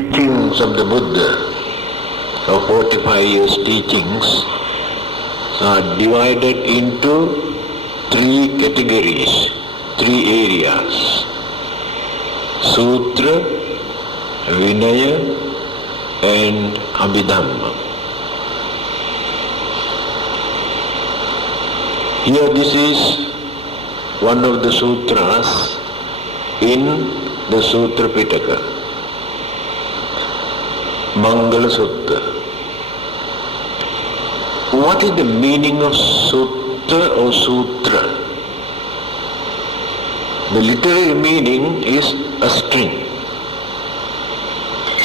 teachings of the Buddha, of 45 years teachings, are divided into three categories, three areas: Sutra, Vinaya and Abhidhamma. Here this is one of the sutras in the Sutra Pitaka, Mangala Sutta. What is the meaning of sutta or sutra? The literary meaning is a string.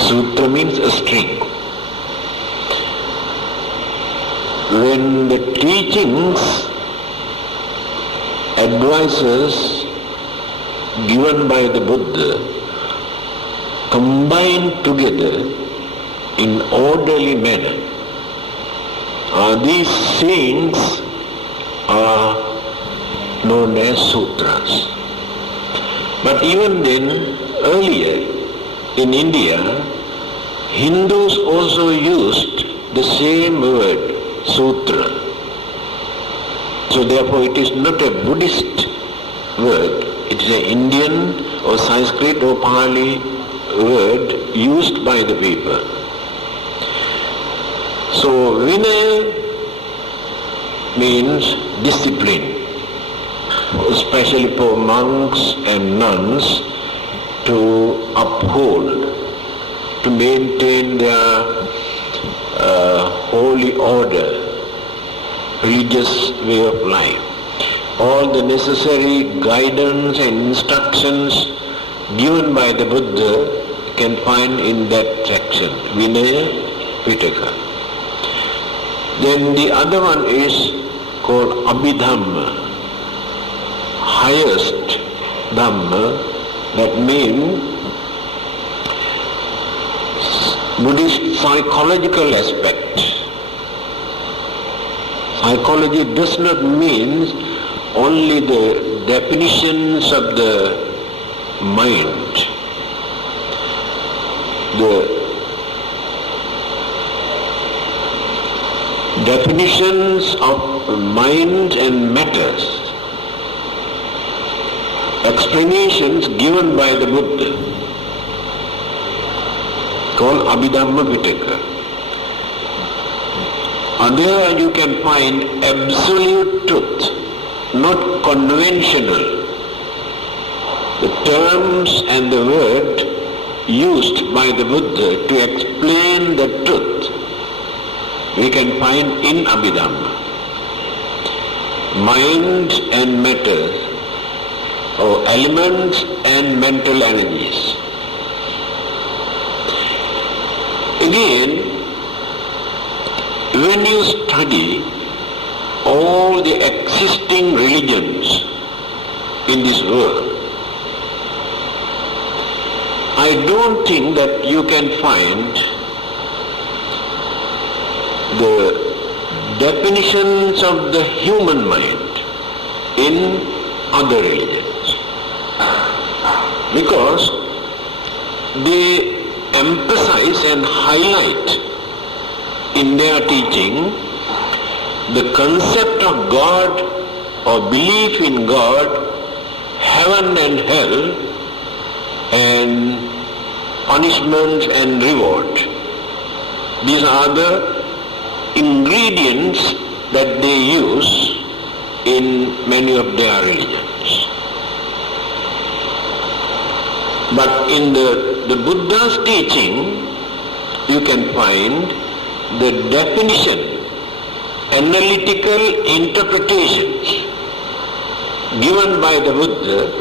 Sutra means a string. When the teachings, advices given by the Buddha combined together in orderly manner, these sayings are known as sutras. But even then, earlier in India, Hindus also used the same word, sutra. So therefore it is not a Buddhist word, it is an Indian or Sanskrit or Pali word used by the people. So Vinaya means discipline, especially for monks and nuns to uphold, to maintain their holy order, religious way of life. All the necessary guidance and instructions given by the Buddha can find in that section, Vinaya Pitaka. Then the other one is called Abhidhamma, highest Dhamma, that means Buddhist psychological aspect. Psychology does not mean only the definitions of the mind, the definitions of mind and matters, explanations given by the Buddha, called Abhidhamma Pitaka. There you can find absolute truth, not conventional. The terms and the word used by the Buddha to explain the truth we can find in Abhidhamma. Mind and matter, or elements and mental energies. Again, when you study all the existing religions in this world, I don't think that you can find the definitions of the human mind in other religions, because they emphasize and highlight in their teaching the concept of God or belief in God, heaven and hell, and punishment and reward. These are the ingredients that they use in many of their religions. But in the Buddha's teaching, you can find the definition, analytical interpretations given by the Buddha,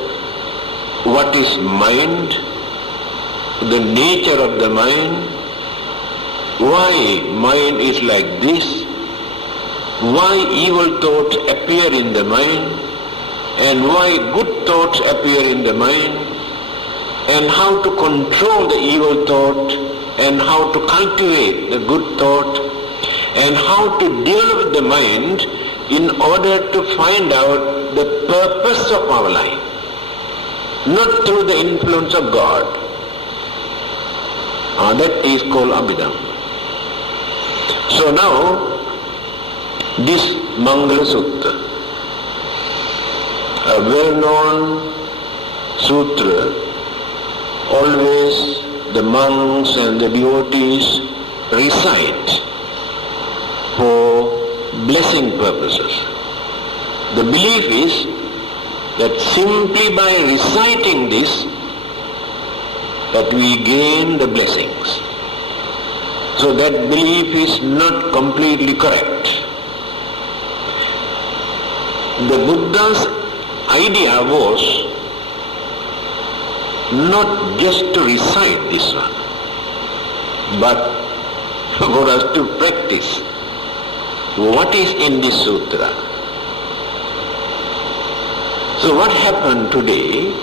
what is mind, the nature of the mind, why mind is like this, why evil thoughts appear in the mind, and why good thoughts appear in the mind, and how to control the evil thought, and how to cultivate the good thought, and how to deal with the mind in order to find out the purpose of our life, not through the influence of God. That is called Abhidhamma. So now, this Mangala Sutra, a well-known sutra, always the monks and the devotees recite for blessing purposes. The belief is that simply by reciting this, that we gain the blessings. So that belief is not completely correct. The Buddha's idea was not just to recite this one, but for us to practice what is in this sutra. So what happened today,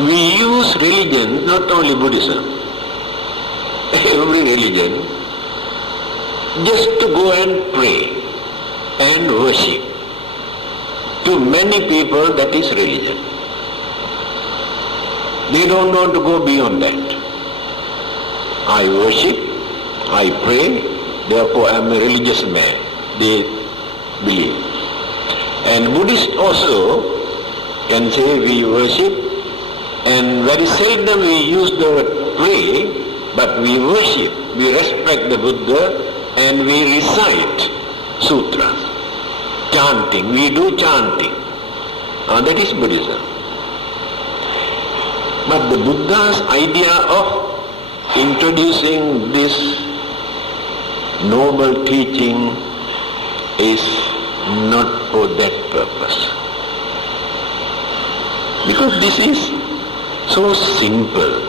we use religion, not only Buddhism, every religion, just to go and pray and worship. To many people that is religion. They don't want to go beyond that. I worship, I pray, therefore I am a religious man, they believe. And Buddhists also can say we worship, and very seldom we use the word pray, but we worship, we respect the Buddha, and we recite sutras, chanting, we do chanting. That is Buddhism. But the Buddha's idea of introducing this noble teaching is not for that purpose. Because this is so simple.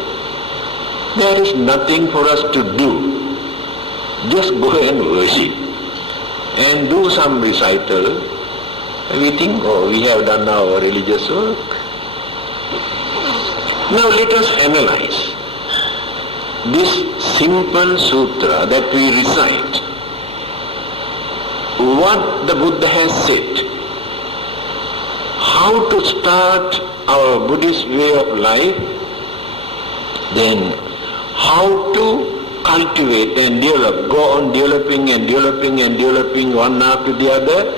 There is nothing for us to do. Just go and worship and do some recital. We think, oh, we have done our religious work. Now let us analyze this simple sutra that we recite. What the Buddha has said. How to start our Buddhist way of life. Then how to cultivate and develop, go on developing and developing and developing one after the other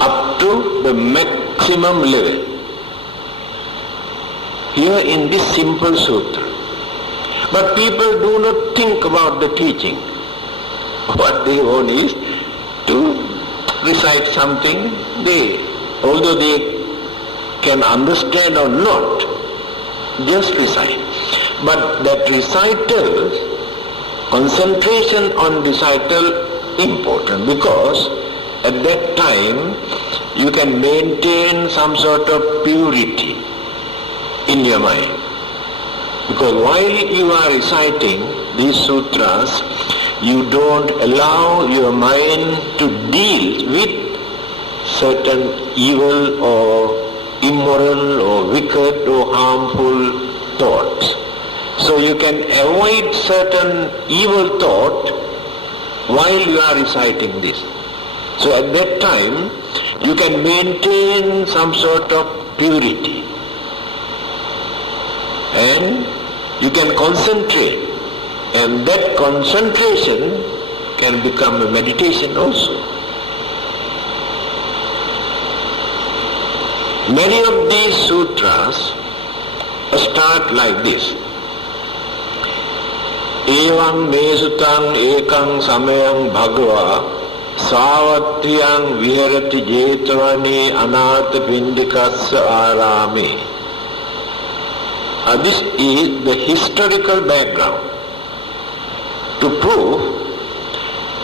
up to the maximum level. Here in this simple sutra. But people do not think about the teaching. What they want is to recite something. Although they can understand or not, just recite. But that recital, concentration on recital important, because at that time you can maintain some sort of purity in your mind. Because while you are reciting these sutras, you don't allow your mind to deal with certain evil or immoral or wicked or harmful thoughts. So you can avoid certain evil thought while you are reciting this. So at that time, you can maintain some sort of purity. And you can concentrate. And that concentration can become a meditation also. Many of these sutras start like this. Evam mesutang ekang samayang bhagava savatryang viharati jetavani anatha pindikassa arame. This is the historical background to prove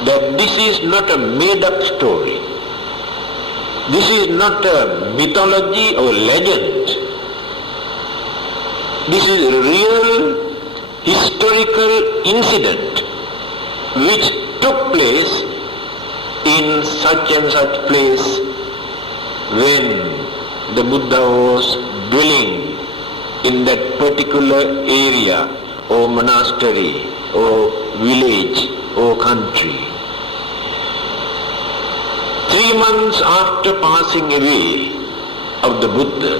that this is not a made-up story. This is not a mythology or legend. This is a real historical incident which took place in such and such place when the Buddha was dwelling in that particular area or monastery or village or country. 3 months after passing away of the Buddha,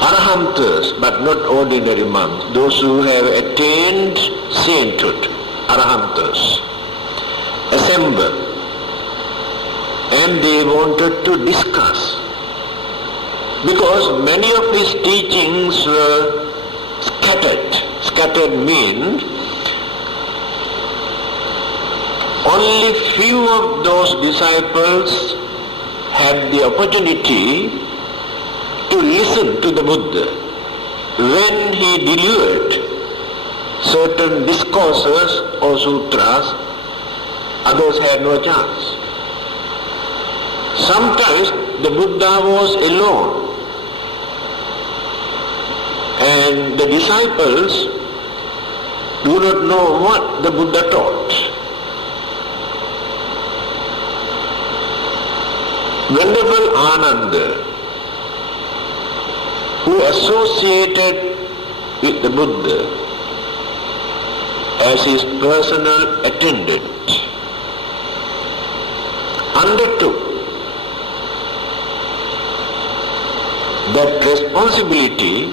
Arahantas, but not ordinary monks, those who have attained sainthood, Arahantas, assembled, and they wanted to discuss, because many of his teachings were scattered. Scattered means only few of those disciples had the opportunity to listen to the Buddha when he delivered certain discourses or sutras. Others had no chance. Sometimes the Buddha was alone and the disciples do not know what the Buddha taught. Venerable Ananda, who associated with the Buddha as his personal attendant, undertook that responsibility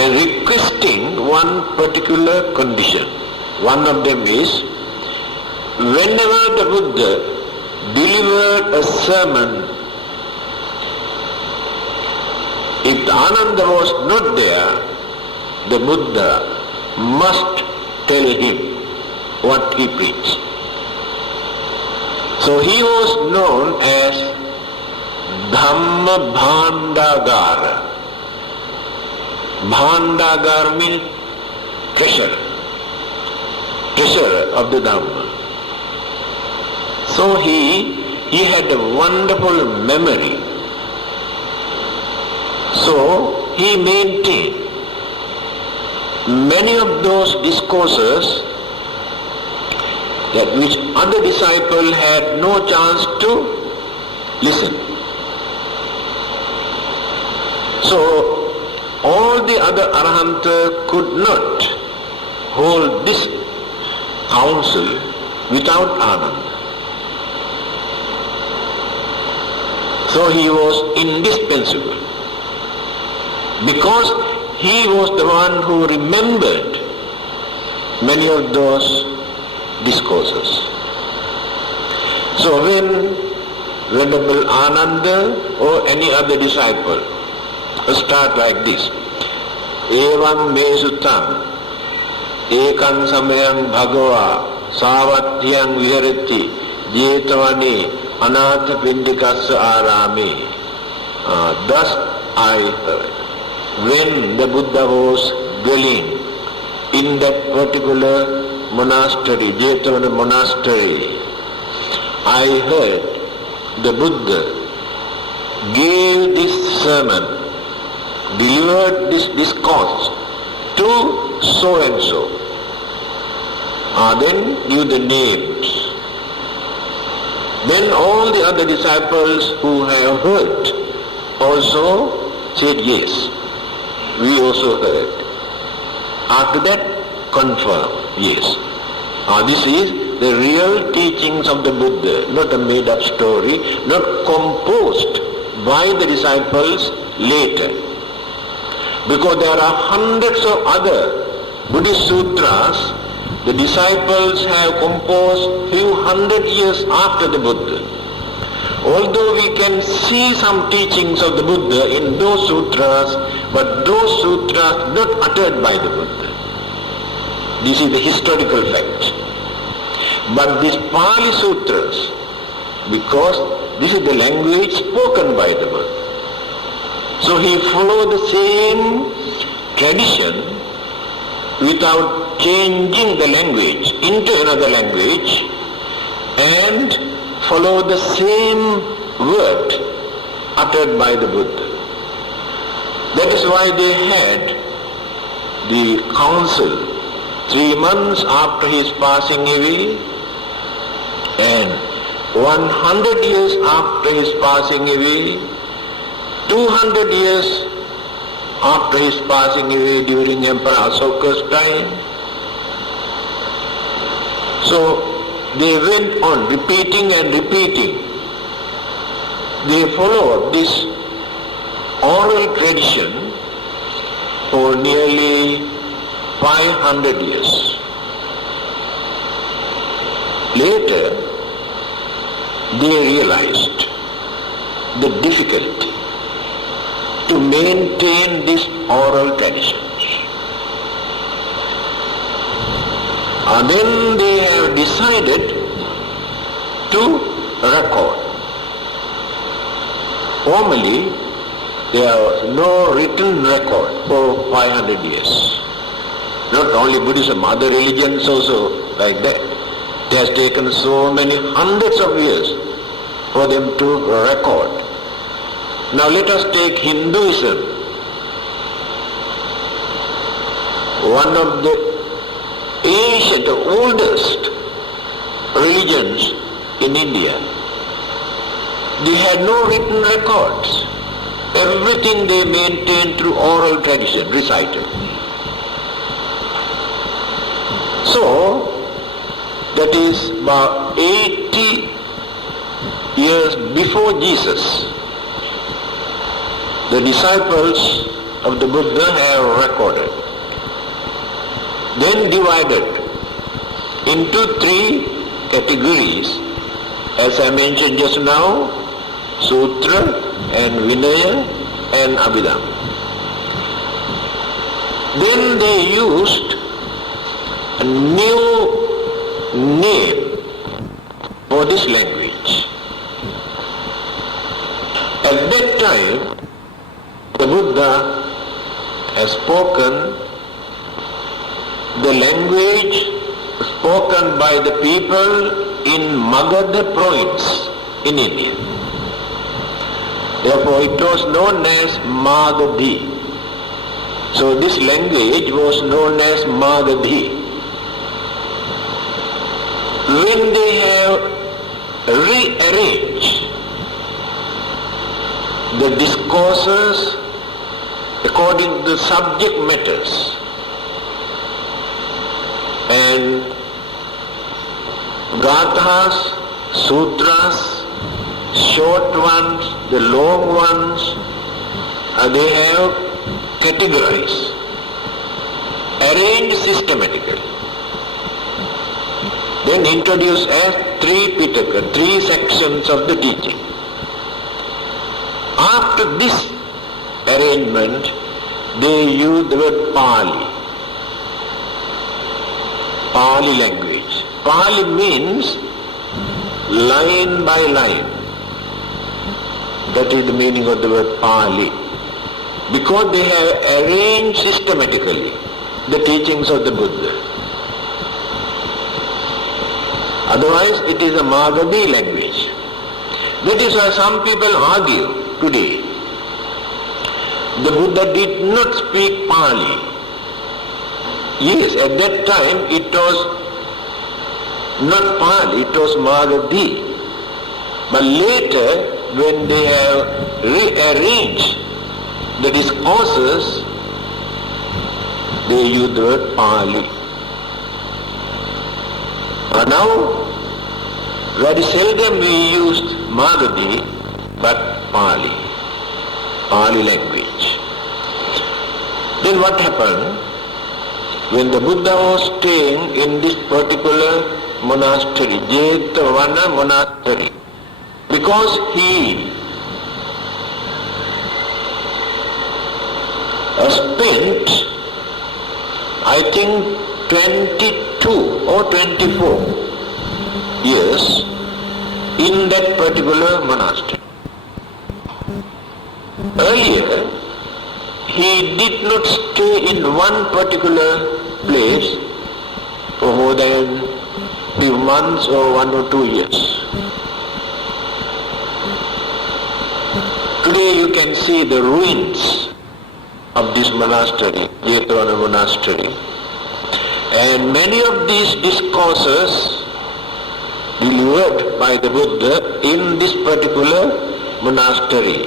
and requesting one particular condition. One of them is, whenever the Buddha delivered a sermon, if Ananda was not there, the Buddha must tell him what he preached. So he was known as Dhamma Bhandagara. Bhandagara means treasure of the Dhamma. So he had a wonderful memory. So he maintained many of those discourses that which other disciples had no chance to listen. So all the other Arahanta could not hold this council without Ananda. So he was indispensable, because he was the one who remembered many of those discourses. So when Venerable Ananda or any other disciple start like this, Evam me suttam, ekam samayam bhagava, savatyam viharati, jetavani, anatha pindikassa arami. Thus I heard. When the Buddha was dwelling in that particular monastery, Jetavana monastery, I heard the Buddha gave this sermon, delivered this discourse to so and so. Then give the names. Then all the other disciples who have heard also said, yes, we also heard. After that, confirm, yes. This is the real teachings of the Buddha, not a made-up story, not composed by the disciples later. Because there are hundreds of other Buddhist sutras the disciples have composed few hundred years after the Buddha. Although we can see some teachings of the Buddha in those sutras, but those sutras not uttered by the Buddha. This is the historical fact. But these Pali Sutras, because this is the language spoken by the Buddha, so he followed the same tradition without changing the language into another language, and follow the same word uttered by the Buddha. That is why they had the council 3 months after his passing away, and 100 years after his passing away, 200 years after his passing away during Emperor Asoka's time. So they went on repeating and repeating. They followed this oral tradition for nearly 500 years. Later, they realized the difficulty to maintain these oral traditions. And then they have decided to record. Formerly, there was no written record for 500 years. Not only Buddhism, other religions also like that. It has taken so many hundreds of years for them to record. Now let us take Hinduism, one of the ancient, oldest religions in India. They had no written records. Everything they maintained through oral tradition, recited. So, that is about 80 years before Jesus, the disciples of the Buddha have recorded. Then divided into 3 categories, as I mentioned just now, Sutra and Vinaya and Abhidhamma. Then they used a new name for this language. At that time, the Buddha has spoken the language spoken by the people in Magadha province in India. Therefore, it was known as Magadhi. So this language was known as Magadhi. When they have rearranged the discourses according to the subject matters, and gathas, sutras, short ones, the long ones, they have categorized, arranged systematically. Then introduced as 3 Pitaka, 3 sections of the teaching. After this arrangement, they use the word Pali. Pali language. Pali means line by line. That is the meaning of the word Pali. Because they have arranged systematically the teachings of the Buddha. Otherwise, it is a Magadhi language. That is why some people argue today. The Buddha did not speak Pali. Yes, at that time it was not Pali, it was Magadhi. But later, when they have rearranged the discourses, they use the word Pali. And now, very seldom we used Magadhi, but Pali language. Then what happened? When the Buddha was staying in this particular monastery, Jetavana monastery, because he spent, I think, 22 or 24 years in that particular monastery. Earlier, he did not stay in one particular place for more than few months or 1 or 2 years. Today you can see the ruins of this monastery, Jetavana monastery, and many of these discourses delivered by the Buddha in this particular monastery,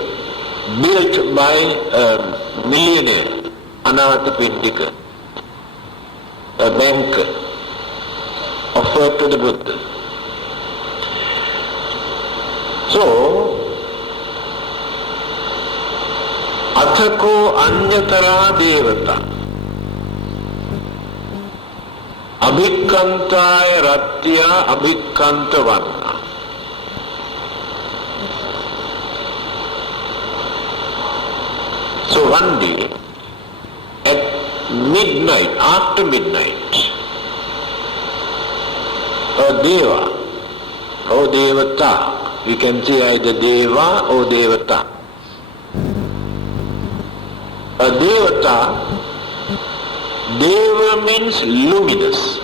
built by a millionaire, Anathapindika, a banker, offered to the Buddha. So, अथको अन्यतरा देवता अभिक्रांताय रत्या अभिक्रांतवर्णा. So one day at midnight, after midnight, a deva or devata, we can say either deva or devata. A devata, deva means luminous,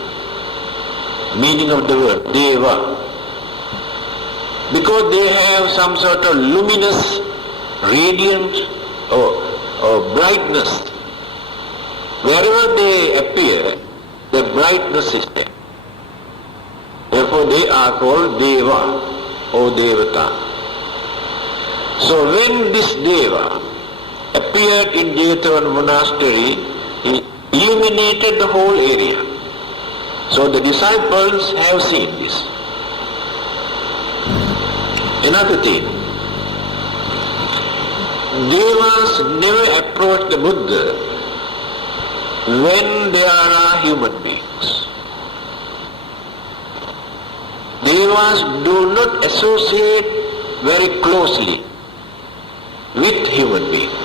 meaning of the word deva, because they have some sort of luminous, radiant or brightness. Wherever they appear, the brightness is there. Therefore they are called deva or devata. So when this deva appeared in Jetavana monastery, he illuminated the whole area. So the disciples have seen this. Another thing, devas never approach the Buddha when there are human beings. Devas do not associate very closely with human beings.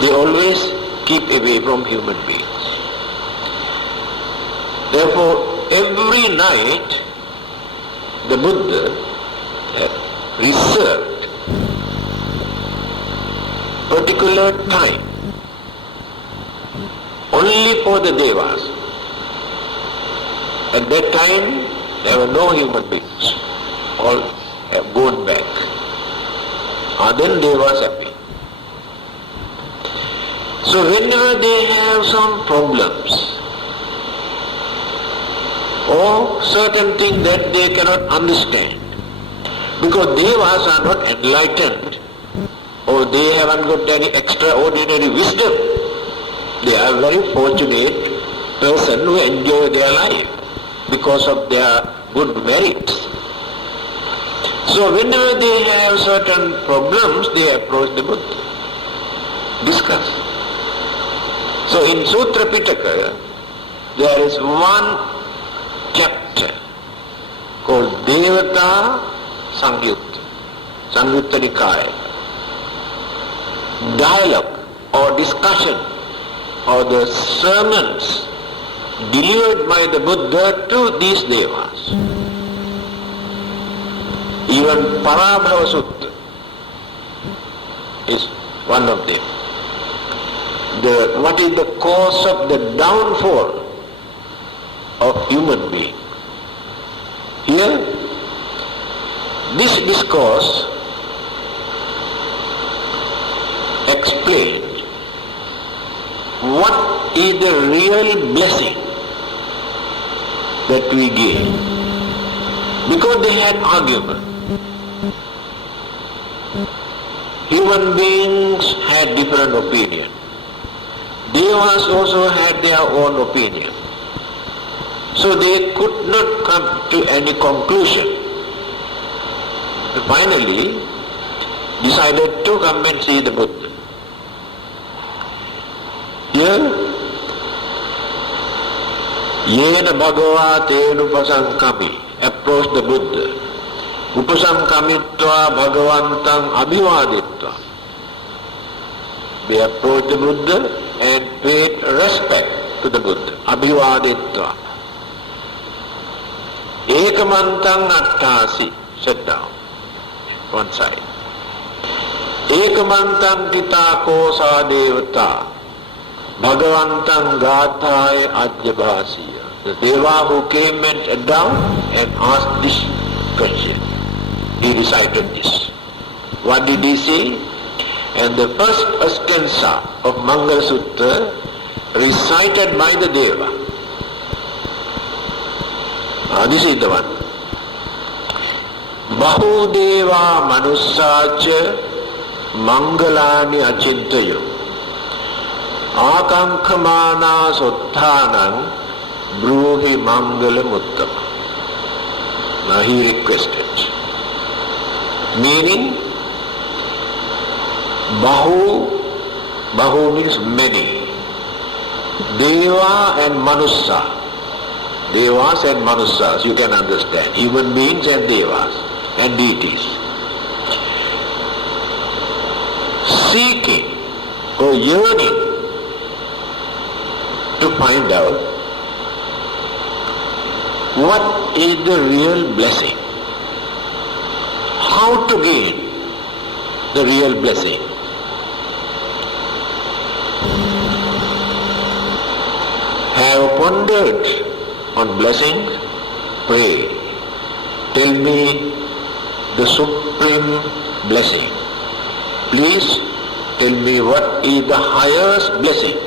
They always keep away from human beings. Therefore, every night the Buddha reserved particular time only for the devas. At that time there were no human beings. All have gone back. Then devas appear. So whenever they have some problems or certain things that they cannot understand, because devas are not enlightened or they haven't got any extraordinary wisdom, they are very fortunate person who enjoy their life because of their good merits. So whenever they have certain problems, they approach the Buddha, discuss. So in Sutra Pitaka, there is one chapter called Devata Sangyutta, Sangyutta Nikaya. Dialogue or discussion or the sermons delivered by the Buddha to these devas. Even Parabhava Sutta is one of them. What is the cause of the downfall of human being? Here, this discourse explained what is the real blessing that we gain. Because they had argument. Human beings had different opinion. Devas also had their own opinion. So they could not come to any conclusion. Finally, decided to come and see the Buddha. Here, Yena Bhagava Tenupasankami approached the Buddha. Upasankamitva Bhagavantam Abhivaditva. They approached the Buddha and paid respect to the Buddha. Abhivaditva. Ekamantang Attasi. Sit down. One side. Ekamantang Titakosa Devata. Bhagavantam Gathai Ajyabhasiya. The Deva who came and down and asked this question. He recited this. What did he say? And the first stanza of Mangala Sutra recited by the Deva. This is the one. Bahudeva Manussacha Mangalani Achintayo Akankhamana Sotthanam Bruhi Mangalam Uttama. Now he requested. Meaning, Bahu means many. Deva and Manusa. Devas and Manusas, you can understand. Human beings and Devas and deities. Seeking or yearning to find out what is the real blessing. How to gain the real blessing. Have pondered on blessings? Pray. Tell me the supreme blessing. Please tell me what is the highest blessing.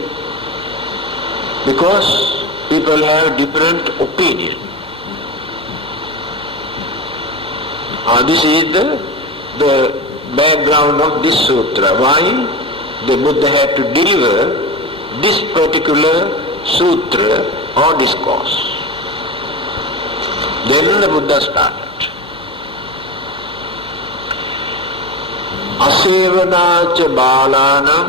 Because people have different opinion. This is the background of this sutra. Why the Buddha had to deliver this particular sutra or discourse. Then the Buddha started. Asevana cha balanam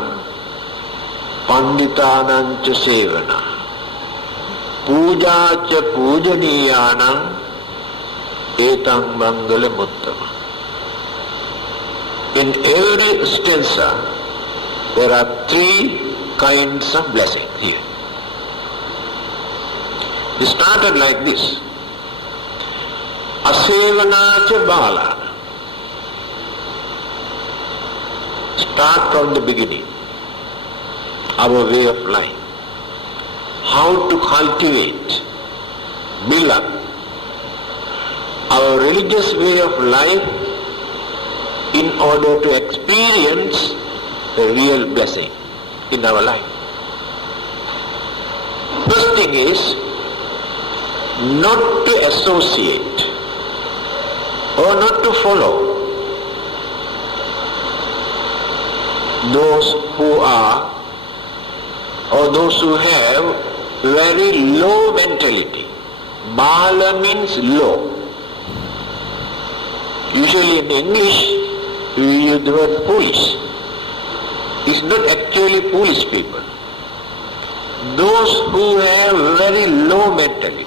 panditanam cha sevana puja cha pujaniyanam etang mangala muttama. In every stanza there are three kinds of blessing here. It started like this. Asevana cha balana. Start from the beginning. Our way of life. How to cultivate, build up our religious way of life in order to experience the real blessing in our life. First thing is not to associate or not to follow those who are or those who have very low mentality. Bala means low. Usually in English we use the word foolish. It's not actually foolish people. Those who have very low mentality.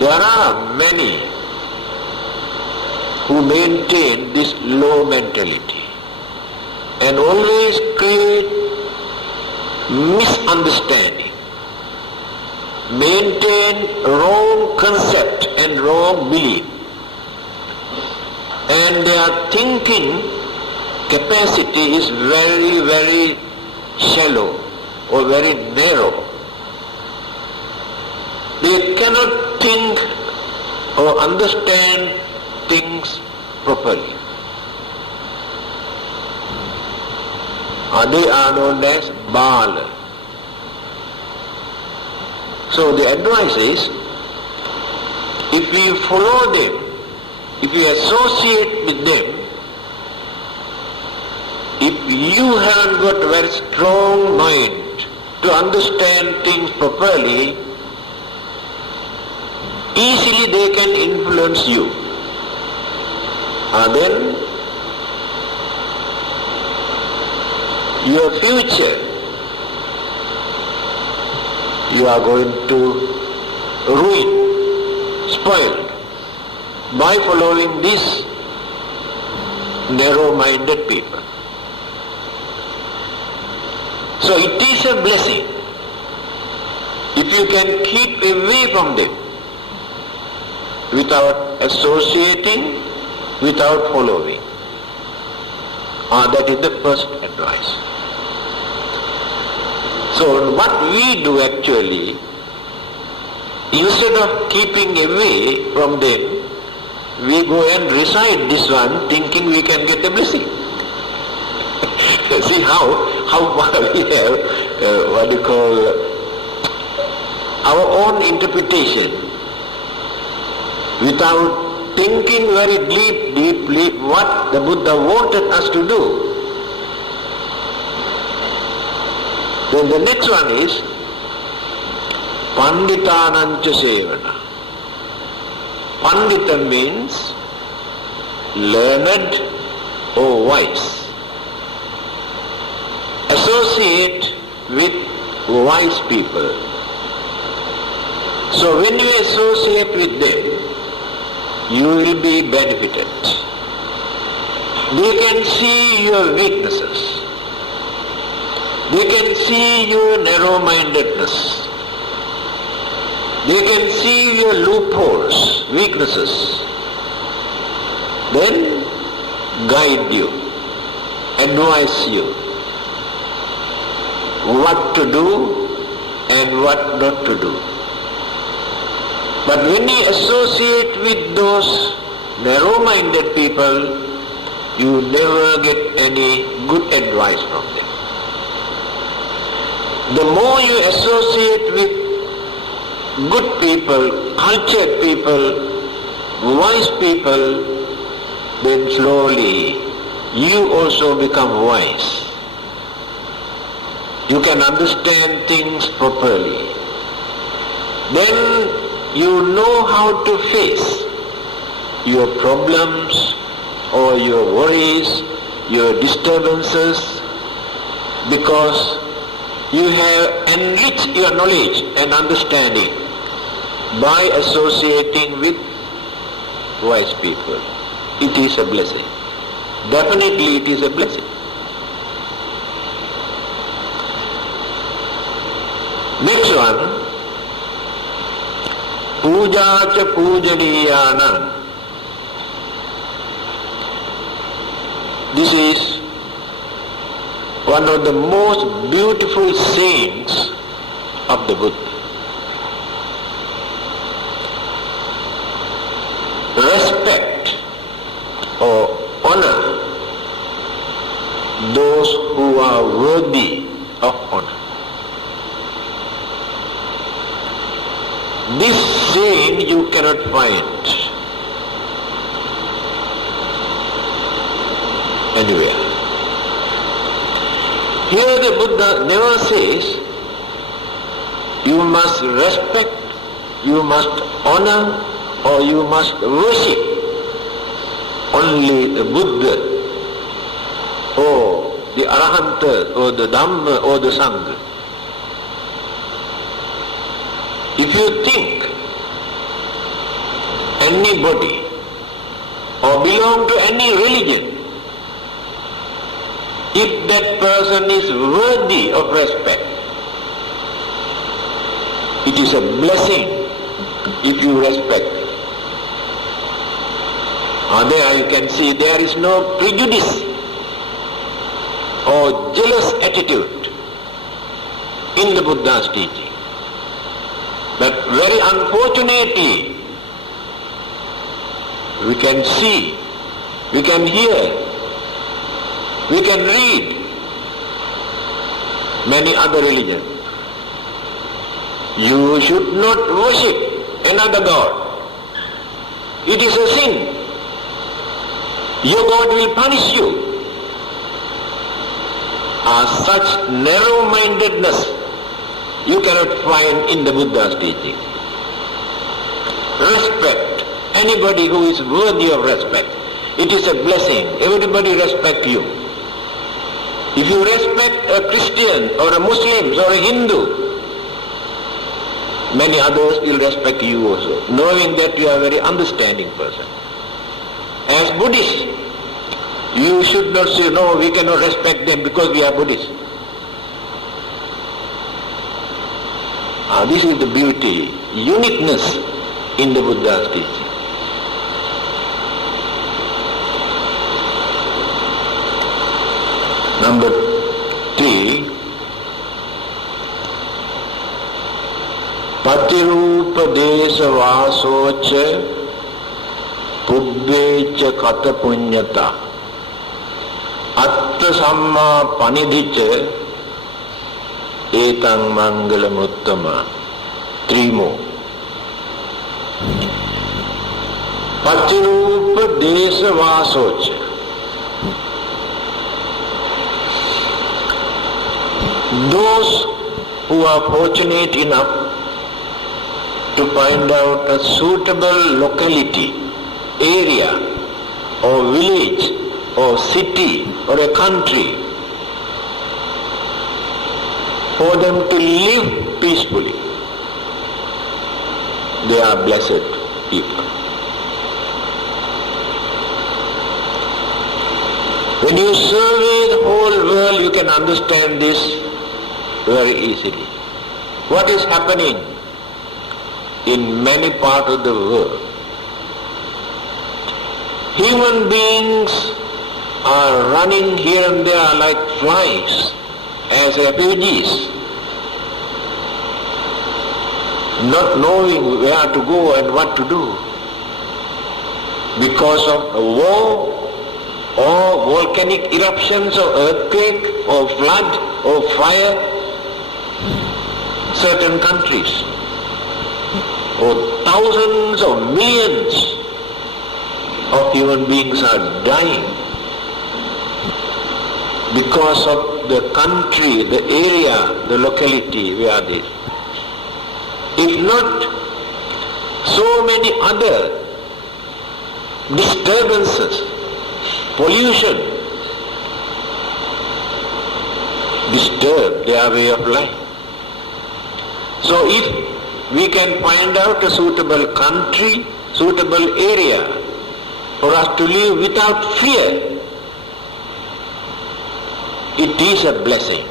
There are many who maintain this low mentality and always create misunderstanding, maintain wrong concept and wrong belief, and their thinking capacity is very, very shallow or very narrow. They cannot think or understand things properly. They are known as Bala. So the advice is, if we follow them, if we associate with them, if you haven't got a very strong mind to understand things properly, easily they can influence you. And then your future, you are going to ruin, spoil, by following these narrow-minded people. So it is a blessing if you can keep away from them without associating, without following. That is the first advice. So what we do actually, instead of keeping away from them, we go and recite this one thinking we can get a blessing. See how we have what you call our own interpretation without thinking very deeply what the Buddha wanted us to do. Then the next one is Panditanancha Sevana. Pandita means learned or wise. Associate with wise people. So when you associate with them, you will be benefited. They can see your weaknesses. They can see your narrow-mindedness. They can see your loopholes, weaknesses. Then guide you, advise you what to do and what not to do. But when you associate with those narrow-minded people, you never get any good advice from them. The more you associate with good people, cultured people, wise people, then slowly you also become wise. You can understand things properly. Then you know how to face your problems or your worries, your disturbances, because you have enriched your knowledge and understanding by associating with wise people. It is a blessing. Definitely it is a blessing. Next one, Puja cha pujaniyana. This is one of the most beautiful sayings of the Buddha. Respect or honor those who are worthy of honor. This saying you cannot find anywhere. Here the Buddha never says you must respect, you must honor, or you must worship only the Buddha or the Arahanta or the Dhamma or the Sangha. If you think anybody or belong to any religion, if that person is worthy of respect, it is a blessing if you respect. There you can see there is no prejudice or jealous attitude in the Buddha's teaching. But very unfortunately, we can see, we can hear, we can read many other religions. You should not worship another God. It is a sin. Your God will punish you. Such narrow-mindedness you cannot find in the Buddha's teaching. Respect anybody who is worthy of respect. It is a blessing. Everybody respect you. If you respect a Christian or a Muslim or a Hindu, many others will respect you also, knowing that you are a very understanding person. As Buddhists, you should not say, no, we cannot respect them because we are Buddhists. This is the beauty, uniqueness in the Buddha's teaching. Number 3, Patirupadesa vasocha pubbecha kata punyata atta samma panidhicha etang mangalam uttama. 3 more. Patirupadesa vasocha. Those who are fortunate enough to find out a suitable locality, area or village or city or a country, for them to live peacefully. They are blessed people. When you survey the whole world, you can understand this very easily. What is happening in many parts of the world? Human beings are running here and there like flies as refugees, not knowing where to go and what to do because of a war or volcanic eruptions or earthquake or flood or fire. Certain countries, or thousands or millions of human beings are dying because of the country, the area, the locality where they are. If not, so many other disturbances, pollution, disturb their way of life. So if we can find out a suitable country, suitable area for us to live without fear, it is a blessing.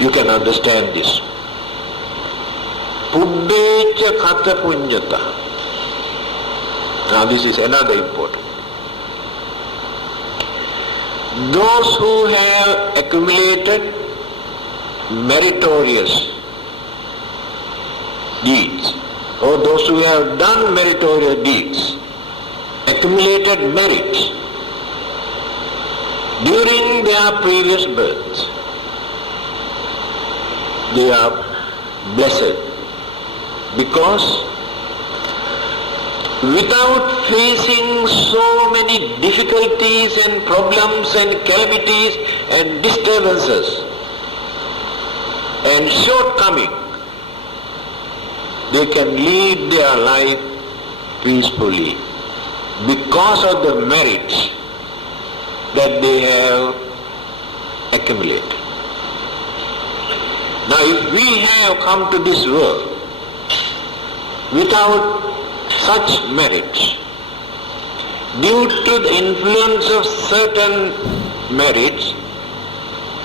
You can understand this. Pubbecha kata punyata. Now this is another important. Those who have accumulated meritorious deeds, or those who have done meritorious deeds, accumulated merits during their previous births, they are blessed, because without facing so many difficulties and problems and calamities and disturbances and shortcomings, they can lead their life peacefully because of the merits that they have accumulated. Now if we have come to this world without such merits, due to the influence of certain merits,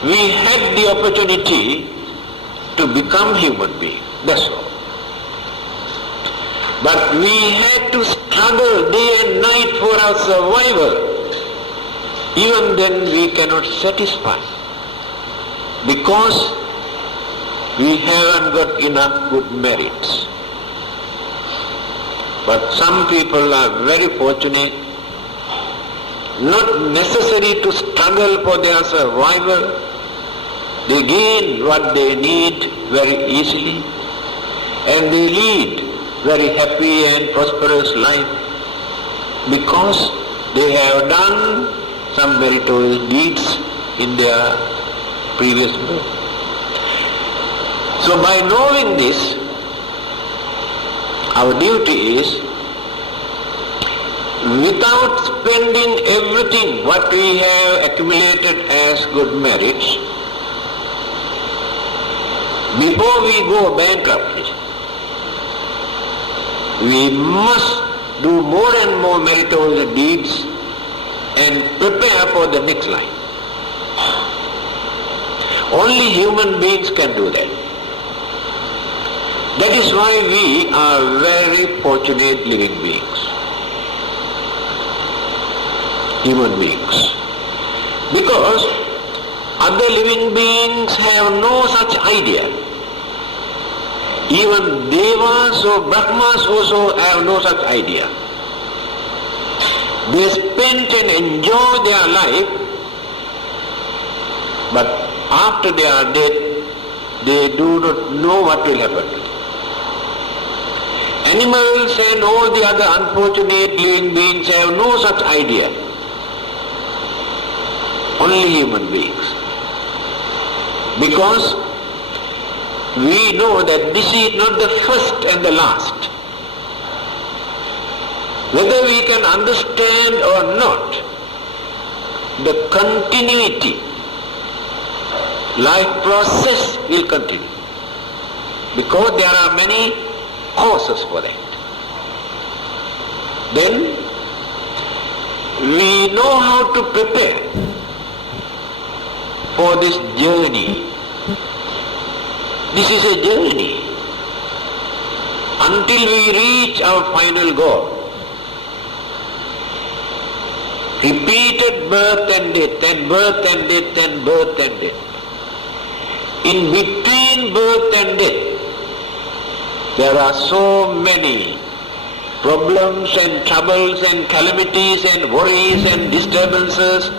we had the opportunity to become human beings. That's all. But we had to struggle day and night for our survival. Even then we cannot satisfy, because we haven't got enough good merits. But some people are very fortunate, not necessary to struggle for their survival. They gain what they need very easily, and they lead very happy and prosperous life because they have done some meritorious deeds in their previous birth. So by knowing this, our duty is, without spending everything what we have accumulated as good merits, before we go bankrupt, we must do more and more meritorious deeds and prepare for the next life. Only human beings can do that. That is why we are very fortunate living beings, human beings. Because other living beings have no such idea. Even Devas or Brahmas also have no such idea. They spend and enjoy their life, but after they are dead, they do not know what will happen. Animals and all the other unfortunate living beings have no such idea. Only human beings. Because we know that this is not the first and the last. Whether we can understand or not, the continuity, life process will continue. Because there are many causes for that. Then we know how to prepare for this journey. This is a journey until we reach our final goal. Repeated birth and death, and birth and death, and birth and death. In between birth and death, there are so many problems and troubles and calamities and worries and disturbances.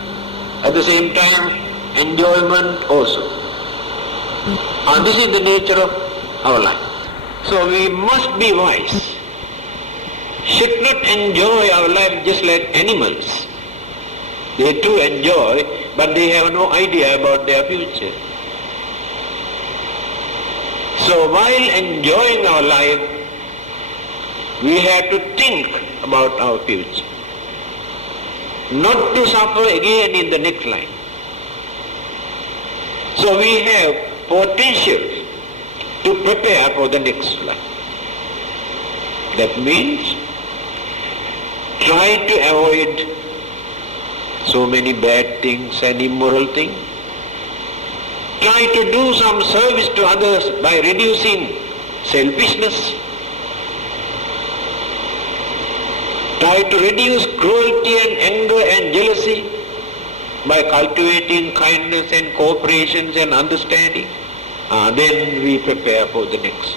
At the same time, enjoyment also. And this is the nature of our life. So we must be wise. Should not enjoy our life just like animals. They too enjoy, but they have no idea about their future. So while enjoying our life, we have to think about our future. Not to suffer again in the next life. So we have potential to prepare for the next life. That means try to avoid so many bad things and immoral things. Try to do some service to others by reducing selfishness. Try to reduce cruelty and anger and jealousy by cultivating kindness and cooperation and understanding. Then we prepare for the next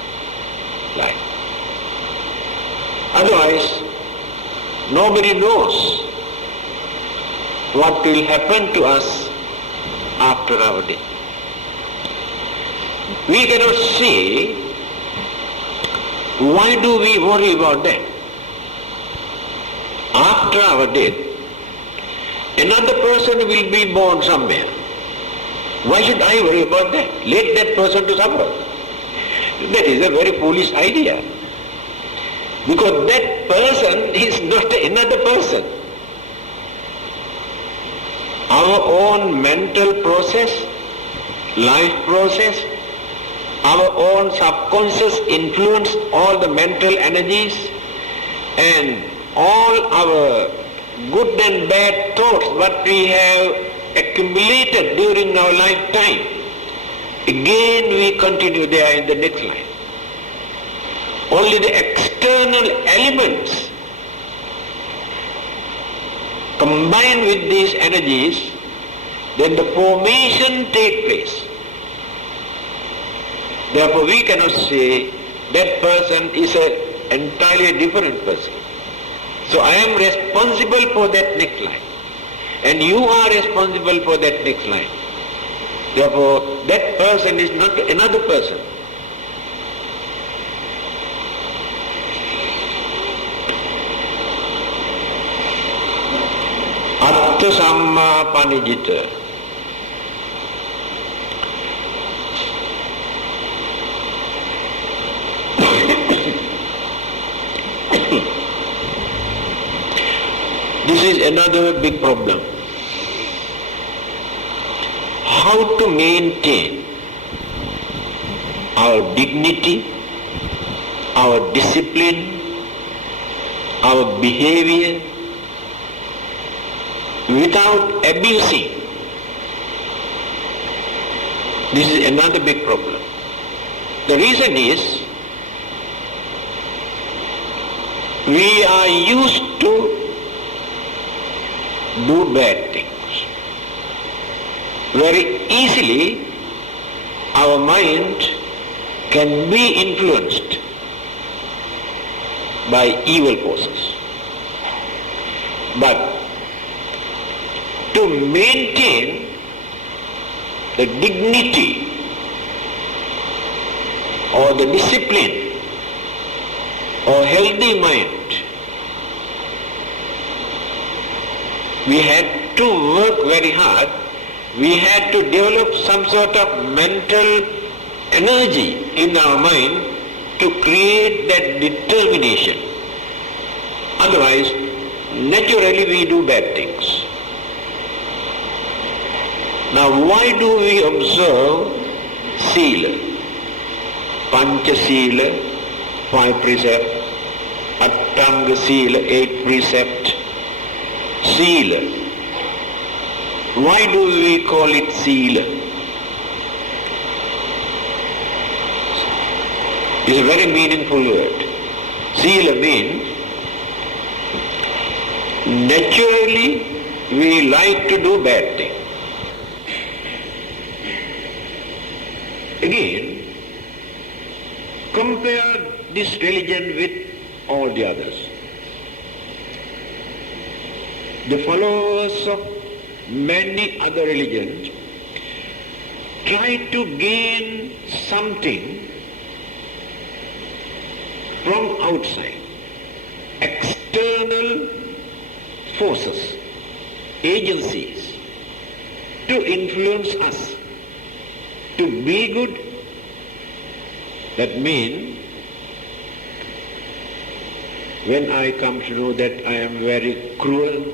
life. Otherwise, nobody knows what will happen to us after our death. We cannot say, why do we worry about that? After our death, another person will be born somewhere. Why should I worry about that? Let that person to suffer. That is a very foolish idea. Because that person is not another person. Our own mental process, life process, our own subconscious influence, all the mental energies and all our good and bad thoughts, what we have accumulated during our lifetime, again we continue there in the next life. Only the external elements combine with these energies, then the formation take place. Therefore we cannot say that person is an entirely different person. So I am responsible for that next life. And you are responsible for that next life. Therefore that person is not another person. Atta samma panijita. This is another big problem. How to maintain our dignity, our discipline, our behavior without abusing. This is another big problem. The reason is we are used to do bad things. Very easily our mind can be influenced by evil forces. But to maintain the dignity or the discipline or healthy mind, we had to work very hard. We had to develop some sort of mental energy in our mind to create that determination Otherwise, naturally we do bad things. Now, why do we observe Sila? Pancha Sila, 5 precepts. Attanga Sila, 8 precepts. Sila. Why do we call it Sila? It's a very meaningful word. Sila means naturally we like to do bad things. Again, compare this religion with all the others. The followers of many other religions try to gain something from outside, external forces, agencies, to influence us to be good. That means when I come to know that I am very cruel,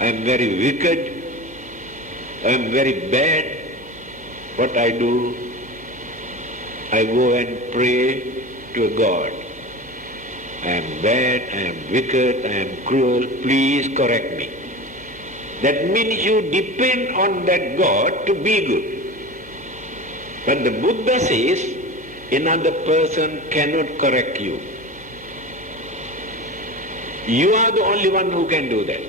I am very wicked, I am very bad, what I do, I go and pray to a God. I am bad, I am wicked, I am cruel, please correct me. That means you depend on that God to be good. But the Buddha says, another person cannot correct you. You are the only one who can do that.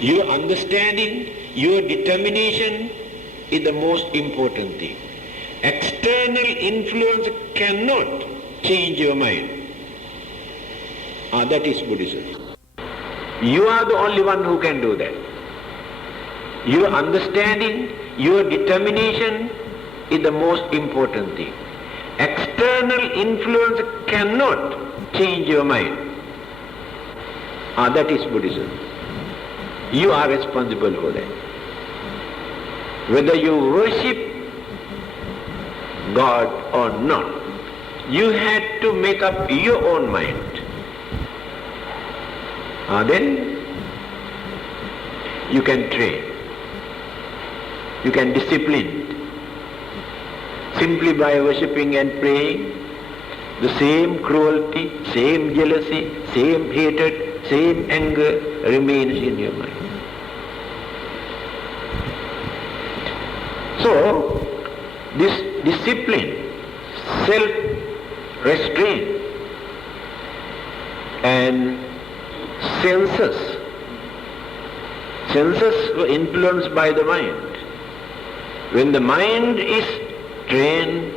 Your understanding, your determination is the most important thing. External influence cannot change your mind. That is Buddhism. You are the only one who can do that. Your understanding, your determination is the most important thing. External influence cannot change your mind. That is Buddhism. You are responsible for that. Whether you worship God or not, you had to make up your own mind. Then you can train. You can discipline. Simply by worshipping and praying, the same cruelty, same jealousy, same hatred, same anger remains in your mind. So, this discipline, self-restraint and senses were influenced by the mind. When the mind is trained,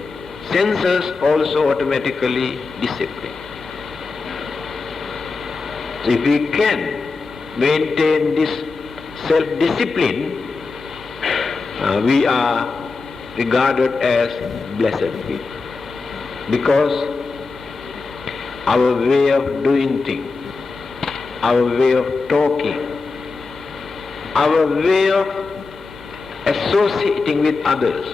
senses also automatically discipline. So if we can maintain this self-discipline, we are regarded as blessed people. Because our way of doing things, our way of talking, our way of associating with others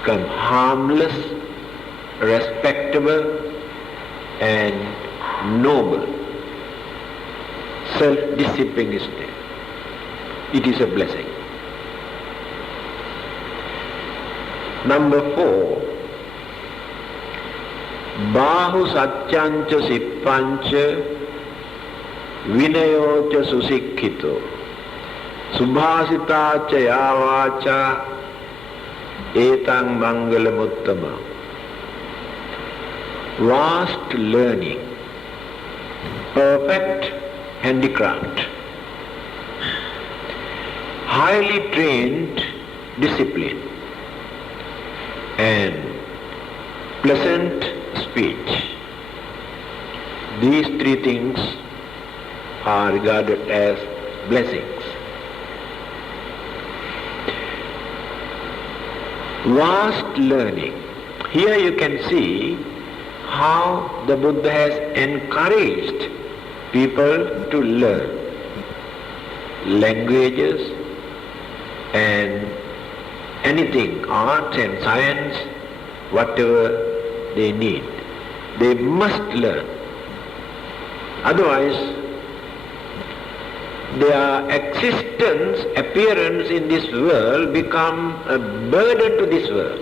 become harmless, respectable and noble. Self-discipline is there. It is a blessing. Number 4. Bahu satyancha sippancha vinayocha susikkito subhasitacha yavacha etang mangalamuttama. Vast learning, perfect handicraft, highly trained discipline, and pleasant speech. These 3 things are regarded as blessings. Vast learning. Here you can see how the Buddha has encouraged people to learn languages and anything, arts and science, whatever they need. They must learn. Otherwise, their existence, appearance in this world become a burden to this world,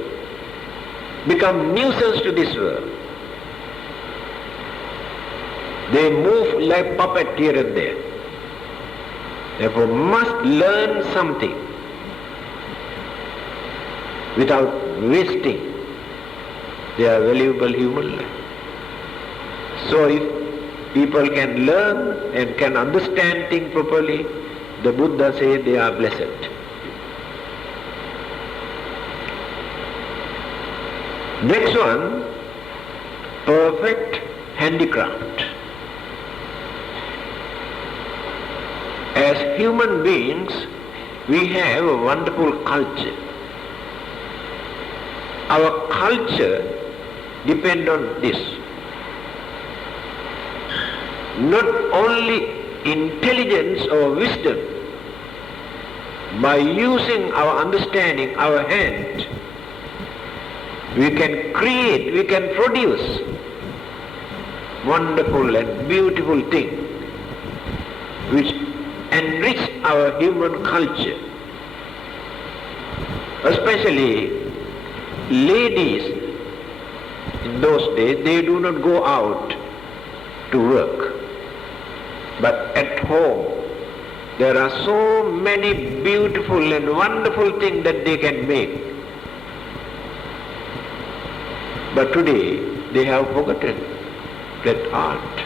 become nuisance to this world. They move like puppet here and there. Therefore must learn something without wasting their valuable human life. So if people can learn and can understand things properly, the Buddha says they are blessed. Next one, perfect handicraft. As human beings, we have a wonderful culture. Our culture depends on this. Not only intelligence or wisdom, by using our understanding, our hand, we can create, we can produce wonderful and beautiful things which enrich our human culture. Especially ladies in those days, they do not go out to work. But at home, there are so many beautiful and wonderful things that they can make. But today, they have forgotten that art,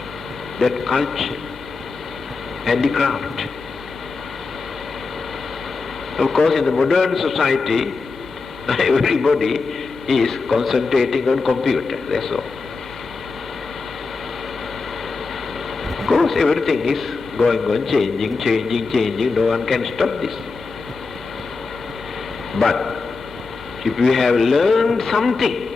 that culture, handicraft. Of course, in the modern society, everybody is concentrating on computer, that's all. Of course, everything is going on, changing, no one can stop this. But if you have learned something,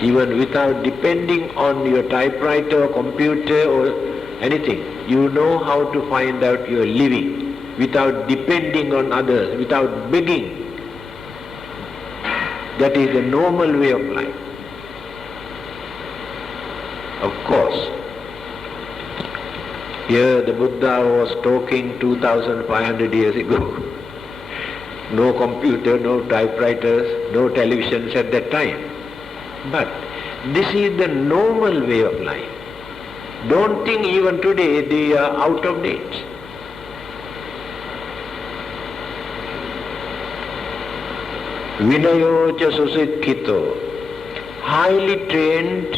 even without depending on your typewriter or computer or anything, you know how to find out your living without depending on others, without begging. That is the normal way of life. Of course, here the Buddha was talking 2500 years ago. No computer, no typewriters, no televisions at that time. But this is the normal way of life. Don't think even today they are out of date. Vinayo cha susikkito, highly trained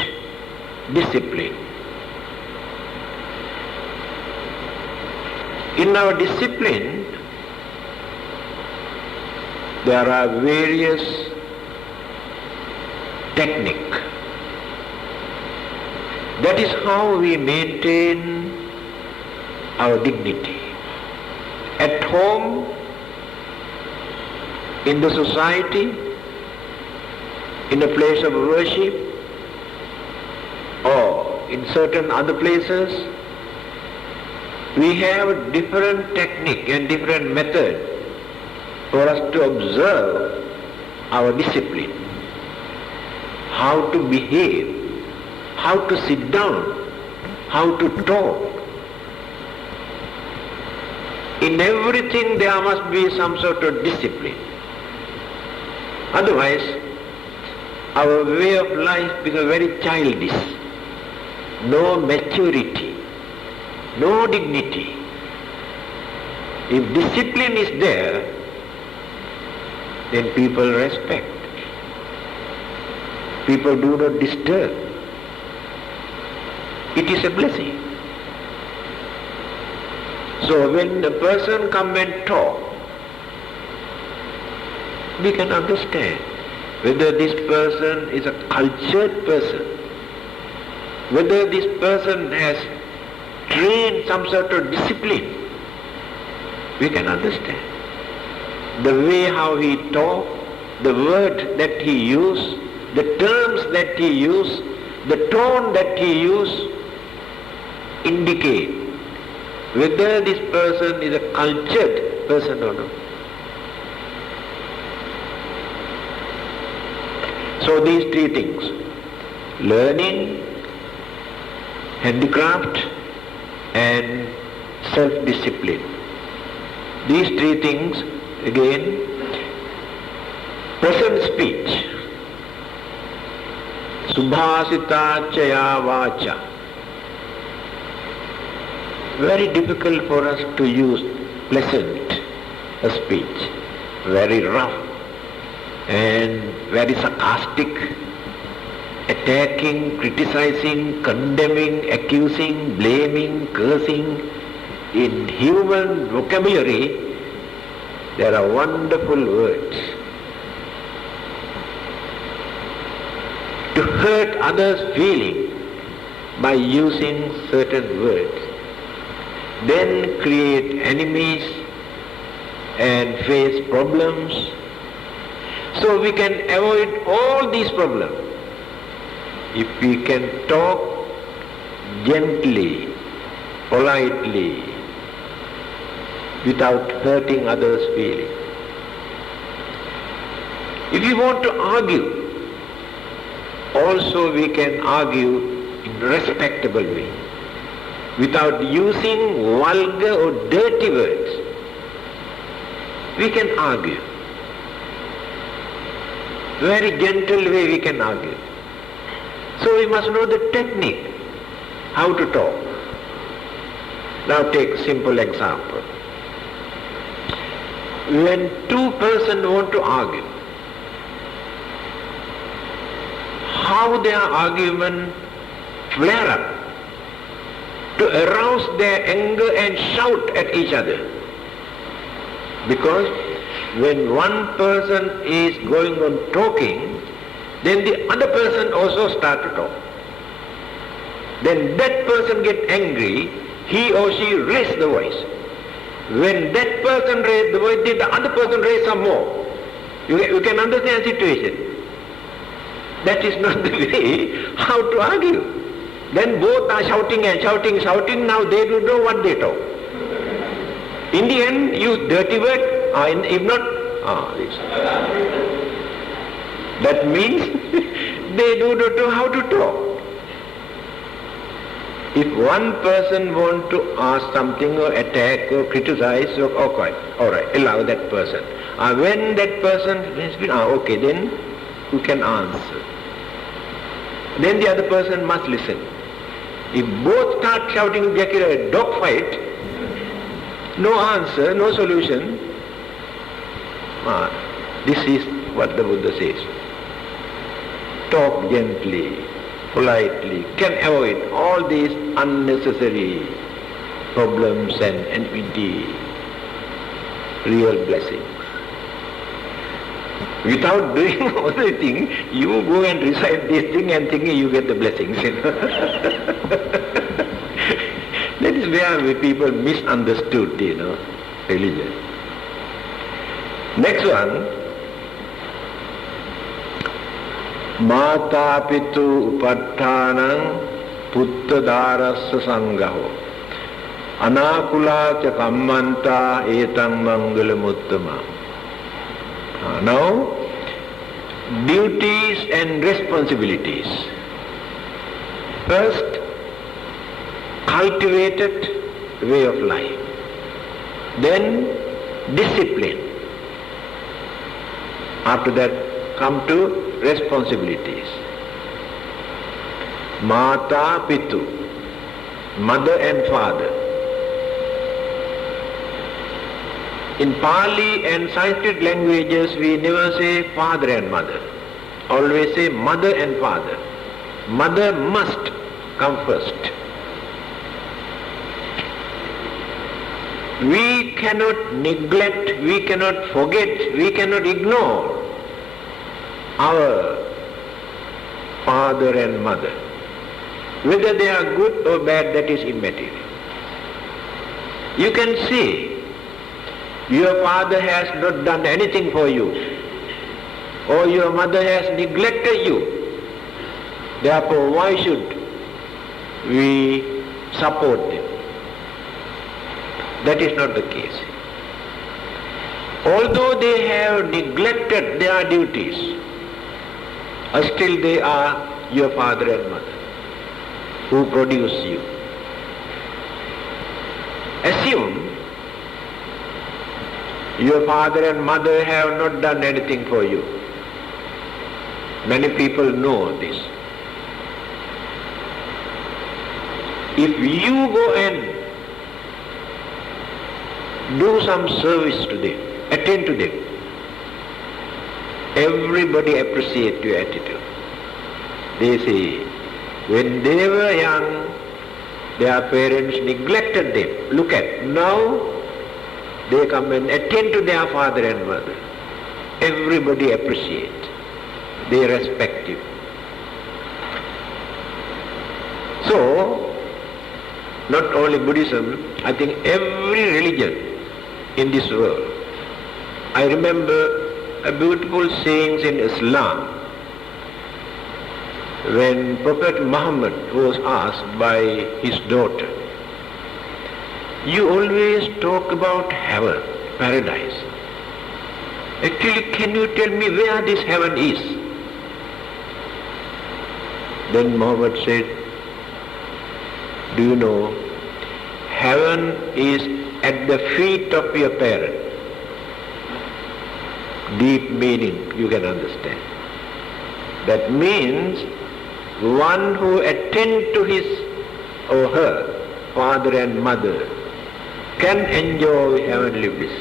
discipline. In our discipline, there are various techniques. That is how we maintain our dignity. At home, in the society, in a place of worship, or in certain other places, we have different technique and different method for us to observe our discipline, how to behave, how to sit down, how to talk. In everything there must be some sort of discipline. Otherwise, our way of life becomes very childish. No maturity, no dignity. If discipline is there, then people respect. People do not disturb. It is a blessing. So when a person comes and talk, we can understand whether this person is a cultured person, whether this person has trained some sort of discipline. We can understand. The way how he talks, the word that he uses, the terms that he uses, the tone that he uses indicate whether this person is a cultured person or not. So these three things, learning, handicraft and self-discipline. These three things, again, present speech, subhasita chaya vacha. Very difficult for us to use pleasant speech, very rough and very sarcastic, attacking, criticizing, condemning, accusing, blaming, cursing. In human vocabulary, there are wonderful words. To hurt others' feeling by using certain words, then create enemies and face problems. So we can avoid all these problems if we can talk gently, politely, without hurting others' feelings. If you want to argue, also we can argue in a respectable way, without using vulgar or dirty words. We can argue. Very gentle way we can argue. So we must know the technique, how to talk. Now take a simple example. When two persons want to argue, how their argument flare up to arouse their anger and shout at each other. Because when one person is going on talking, then the other person also starts to talk. Then that person gets angry, he or she raises the voice. When that person raises the voice, then the other person raises some more. You can understand the situation. That is not the way how to argue. Then both are shouting and shouting, now they don't know what they talk. In the end, use dirty word, if not, this. That means they do not know how to talk. If one person wants to ask something or attack or criticize, okay, all right, allow that person. When that person has been, okay, then you can answer. Then the other person must listen. If both start shouting like a dog fight, no answer, no solution. This is what the Buddha says. Talk gently, politely, can avoid all these unnecessary problems and enmity, real blessings. Without doing all the things, you go and recite this thing and thinking you get the blessings. That is where people misunderstood, religion. Next one, Mata Pitu Upattanam Putta Darassa Sangaho Anakula Cha Kammanta Etang Mangalamuttama. Now, duties and responsibilities. First, cultivated way of life. Then, discipline. After that, come to responsibilities. Mata Pitu, mother and father. In Pali and Sanskrit languages, we never say father and mother. Always say mother and father. Mother must come first. We cannot neglect, we cannot forget, we cannot ignore our father and mother. Whether they are good or bad, that is immaterial. You can see your father has not done anything for you, or your mother has neglected you. Therefore, why should we support them? That is not the case. Although they have neglected their duties, still they are your father and mother. who produced you. Assume your father and mother have not done anything for you. Many people know this. If you go and do some service to them, attend to them, everybody appreciates your attitude. They say, when they were young, their parents neglected them. Look at, now they come and attend to their father and mother. Everybody appreciates. They respect you. So, not only Buddhism, I think every religion in this world. I remember a beautiful saying in Islam when Prophet Muhammad was asked by his daughter, you always talk about heaven, paradise. Actually, can you tell me where this heaven is? Then Muhammad said, do you know, heaven is at the feet of your parent. Deep meaning you can understand. That means one who attends to his or her father and mother can enjoy heavenly bliss.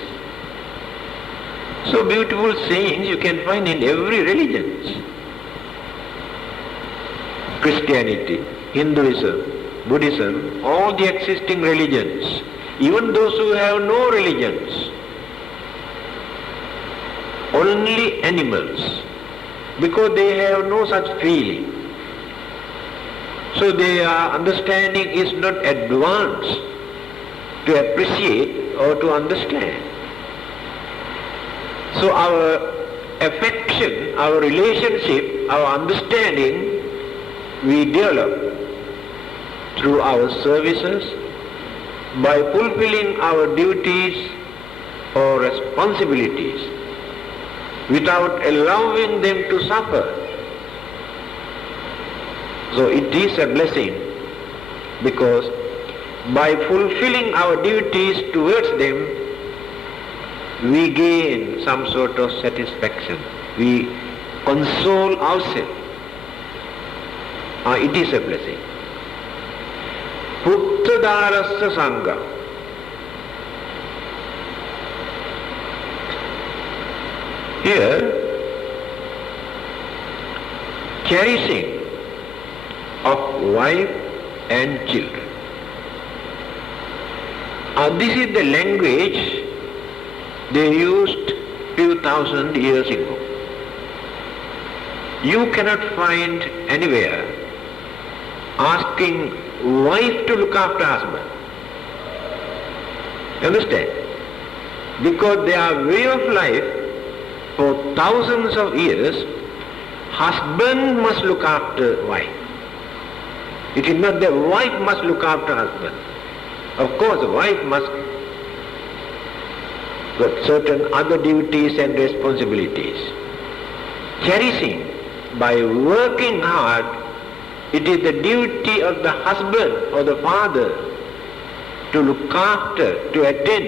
So beautiful sayings you can find in every religion. Christianity, Hinduism, Buddhism, all the existing religions, even those who have no religions, only animals, because they have no such feeling. So their understanding is not advanced to appreciate or to understand. So our affection, our relationship, our understanding, we develop through our services, by fulfilling our duties or responsibilities without allowing them to suffer. So it is a blessing, because by fulfilling our duties towards them, we gain some sort of satisfaction. We console ourselves. It is a blessing. Puttadarasya Sangha. Here, cherishing of wife and children. This is the language they used few thousand years ago. You cannot find anywhere asking wife to look after husband. You understand? Because their way of life for thousands of years, husband must look after wife. It is not that wife must look after husband. Of course, the wife must got certain other duties and responsibilities. Cherishing, by working hard, it is the duty of the husband or the father to look after, to attend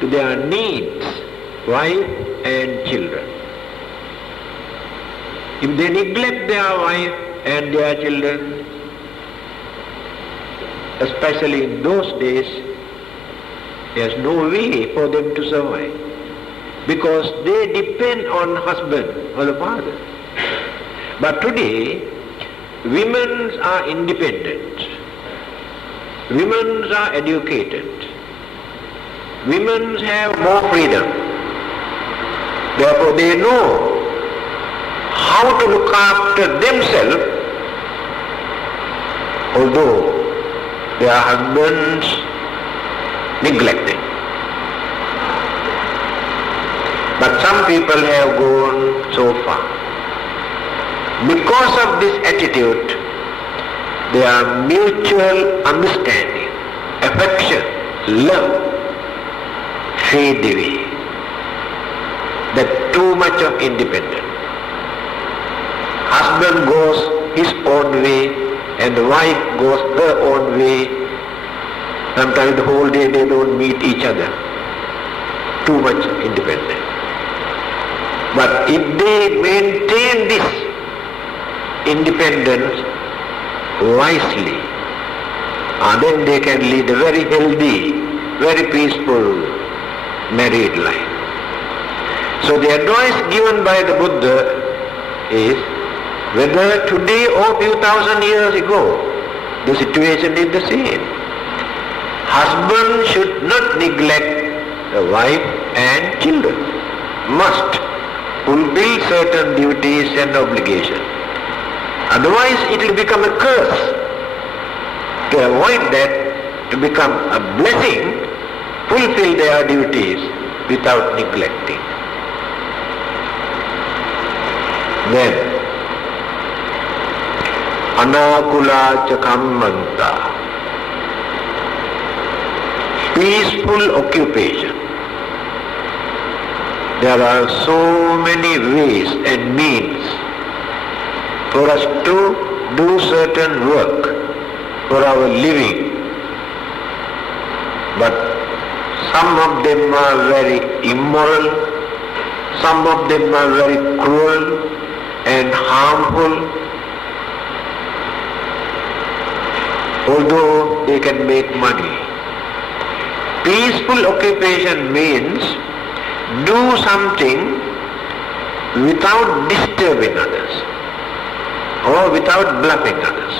to their needs, wife and children. If they neglect their wife and their children, especially in those days, there's no way for them to survive, because they depend on husband or the father. But today, women are independent. Women are educated. Women have more freedom. Therefore, they know how to look after themselves, although their husbands neglect them. But some people have gone so far. Because of this attitude, their mutual understanding, affection, love fade away. That too much of independence. Husband goes his own way, and the wife goes her own way. Sometimes the whole day they don't meet each other. Too much independence. But if they maintain this independence wisely, then they can lead a very healthy, very peaceful married life. So the advice given by the Buddha is, whether today or few thousand years ago, the situation is the same. Husband should not neglect the wife and children. Must fulfill certain duties and obligations. Otherwise it will become a curse. To avoid that, to become a blessing, fulfill their duties without neglecting. Then, anakula cha kammanta, peaceful occupation. There are so many ways and means for us to do certain work for our living, but some of them are very immoral, some of them are very cruel and harmful, although they can make money. Peaceful occupation means do something without disturbing others or without bluffing others.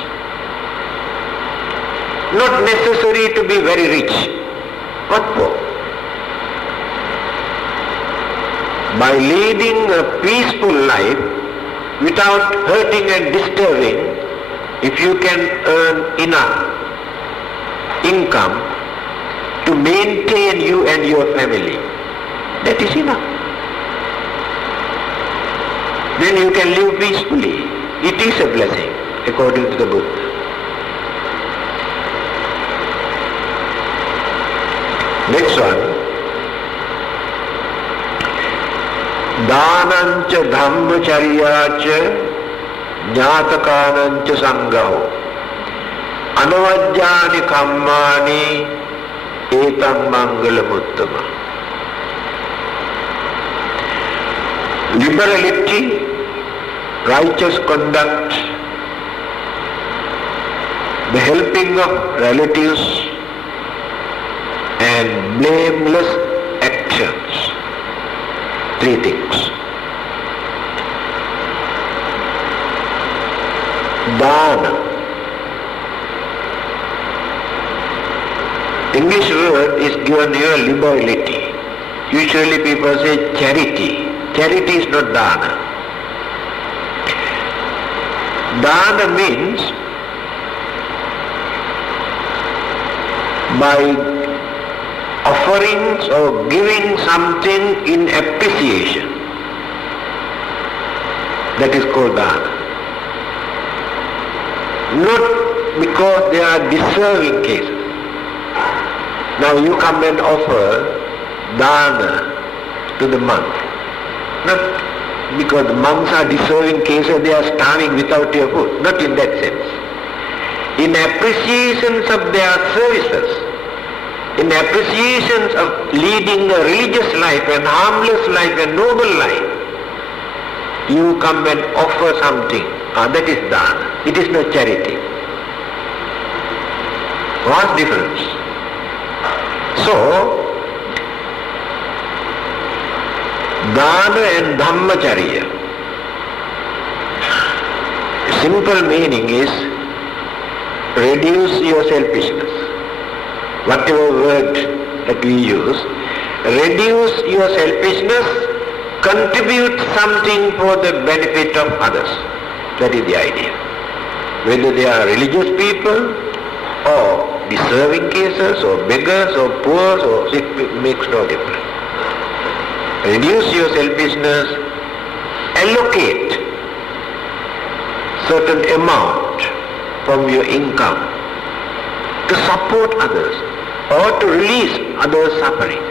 Not necessary to be very rich. What for? By leading a peaceful life without hurting and disturbing, if you can earn enough income to maintain you and your family, that is enough. Then you can live peacefully. It is a blessing, according to the Buddha. Next one. Dhanancha dhammacharyacha jnatakanancha sangaho anavajjani kammani etam mangalamuttama. Liberality, righteous conduct, the helping of relatives, and blameless actions. Three things. Dana. English word is given here liberality. Usually people say charity. Charity is not dana. Dana means by offerings or giving something in appreciation. That is called dana. Not because they are deserving cases. Now you come and offer dana to the monk. Not because the monks are deserving cases, they are starving without your food. Not in that sense. In appreciation of their services, in appreciation of leading a religious life, and harmless life, and noble life, you come and offer something. That is dana. It is not charity. What's difference? So, dana and dhammacharya. Simple meaning is reduce your selfishness. Whatever word that we use, reduce your selfishness, contribute something for the benefit of others. That is the idea. Whether they are religious people or deserving cases or beggars or poor or sick, makes no difference. Reduce your selfishness, allocate certain amount from your income to support others or to release others' suffering.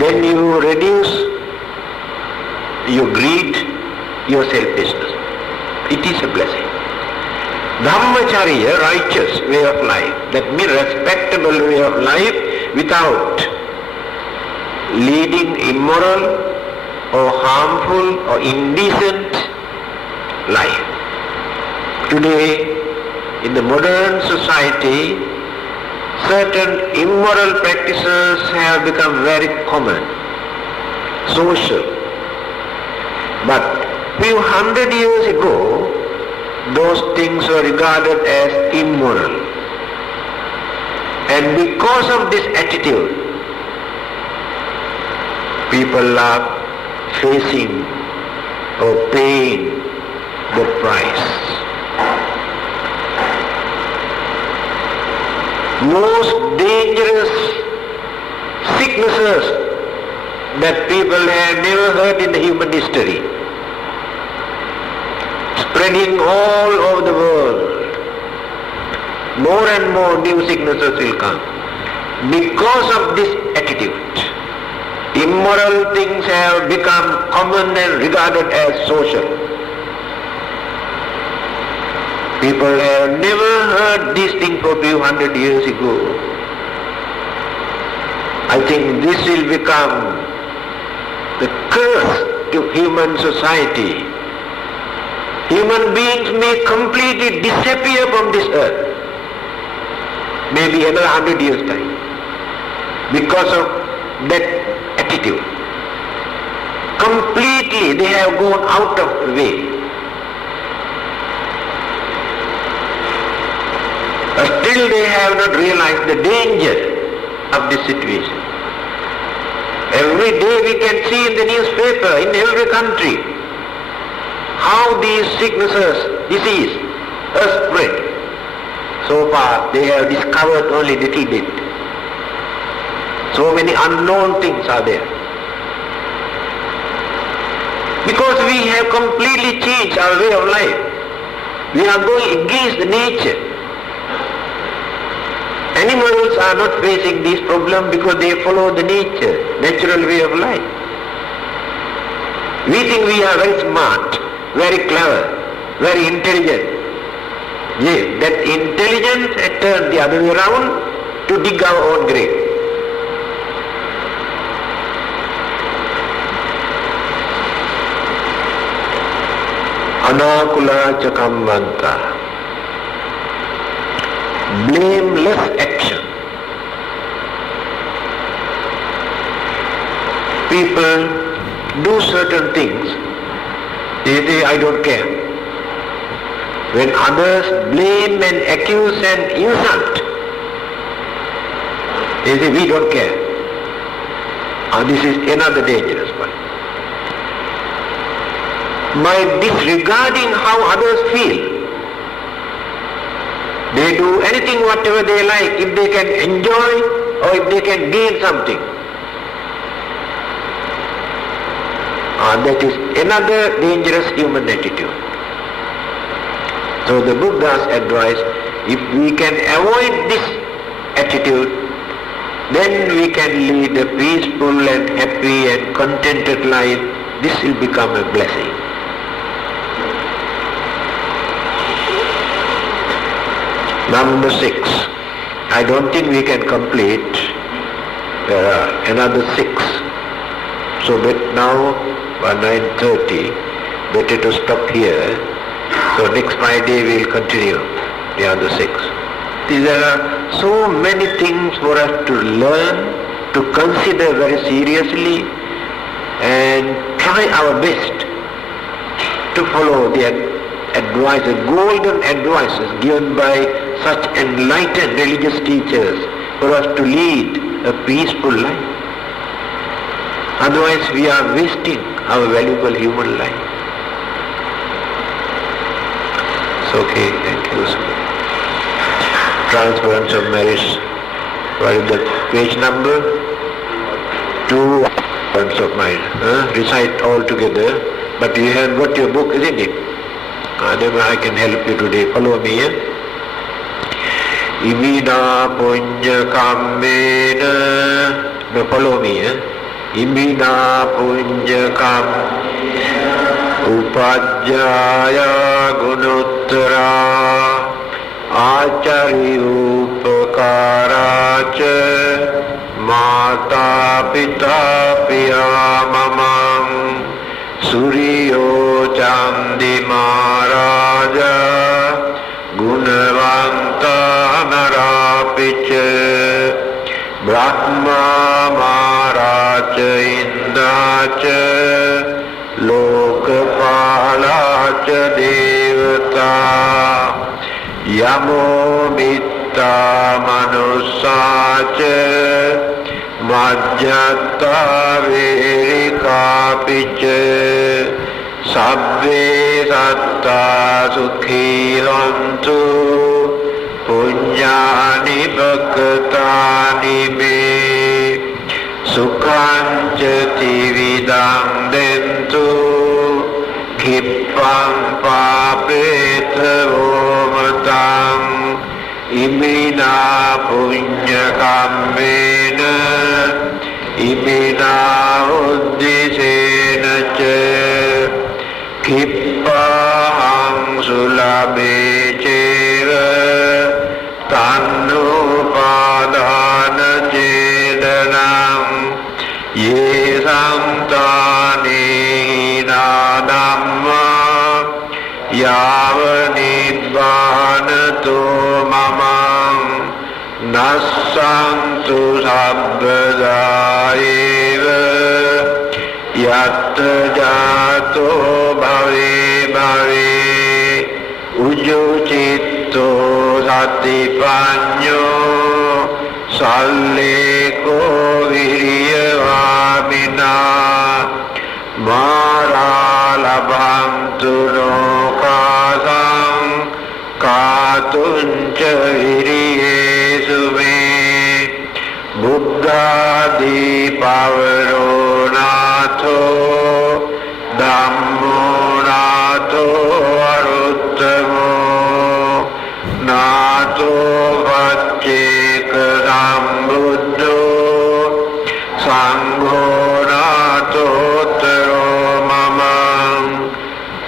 Then you reduce your greed, your selfishness. It is a blessing. Dhammacharya, righteous way of life, that means respectable way of life without leading immoral or harmful or indecent life. Today, in the modern society, certain immoral practices have become very common, social. But few hundred years ago, those things were regarded as immoral. And because of this attitude, people are facing or paying the price. Most dangerous sicknesses that people have never heard in the human history, spreading all over the world. More and more new sicknesses will come because of this attitude. Immoral things have become common and regarded as social. People have never heard these things for a few hundred years ago. I think this will become the curse to human society. Human beings may completely disappear from this earth, maybe another 100 years' time, because of that attitude. Completely they have gone out of the way. But still they have not realized the danger of this situation. Every day we can see in the newspaper, in every country, how these sicknesses, disease, are spread. So far they have discovered only little bit. So many unknown things are there. Because we have completely changed our way of life. We are going against the nature. Animals are not facing this problem because they follow the nature, natural way of life. We think we are very smart, very clever, very intelligent. Yes, that intelligence has turned the other way around to dig our own grave. Anakula Chakambanta. Blameless action. People do certain things, they say, I don't care. When others blame and accuse and insult, they say, we don't care. This is another dangerous one. By disregarding how others feel, they do anything whatever they like if they can enjoy or if they can gain something. That is another dangerous human attitude. So the Buddha's advice, if we can avoid this attitude, then we can lead a peaceful and happy and contented life. This will become a blessing. Number 6. I don't think we can complete. There are another 6. So but now by 9:30, better to stop here. So next Friday we will continue the other 6. There are so many things for us to learn, to consider very seriously and try our best to follow the advices, golden advices given by such enlightened religious teachers for us to lead a peaceful life. Otherwise we are wasting our valuable human life. It's okay, thank you. Transference of marriage. What is the page number? 2. Transference of marriage. Recite all together. But you have got your book, isn't it? Then I can help you today. Follow me. Imida punya kammena. No, follow me. Imida punya kammena upajjaya gunuttara आचार्योपकाराच माता पिता पिया ममं सूर्यो चांदिमा राजा गुणवंता नरापि च ब्रह्मा माराच इंद्राच लोकपालाच देवता यमो मित्ता मनुष्याच मज्जता वेरिकापि च सब्बे सत्ता सुखी हन्तु पुण्यानि भक्तानि मे सुखं च त्रिविधं देन्तु क्षिप्तं पापेतवो मतं इमिना पुण्यकम्मेन इमिना उद्दिशेन च क्षिप्ताहं सुलभे चैव तन्नुपादानचेदनं ये सन्तानि नादम्मा यावनिर्वाणतो मम नश्यन्तु सर्वदा एव यत्र जातो भवे भवे उजुचित्तो सतिपन्यो सल्लेको वीर्यवामिना मारालभन्तु लोकासं कातुञ्च वीर्येषु मे बुद्धादिपवरो नाथो धम्मो नाथो अरुत्तमो नाथो वच्चेकं बुद्धो संघो नाथोत्तरो मम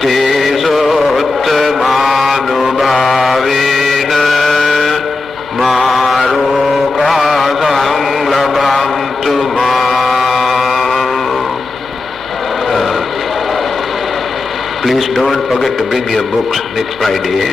तेषोत्तमानुभावेन मारोगासं लभन्तु माम्. Please don't forget to bring your books next Friday.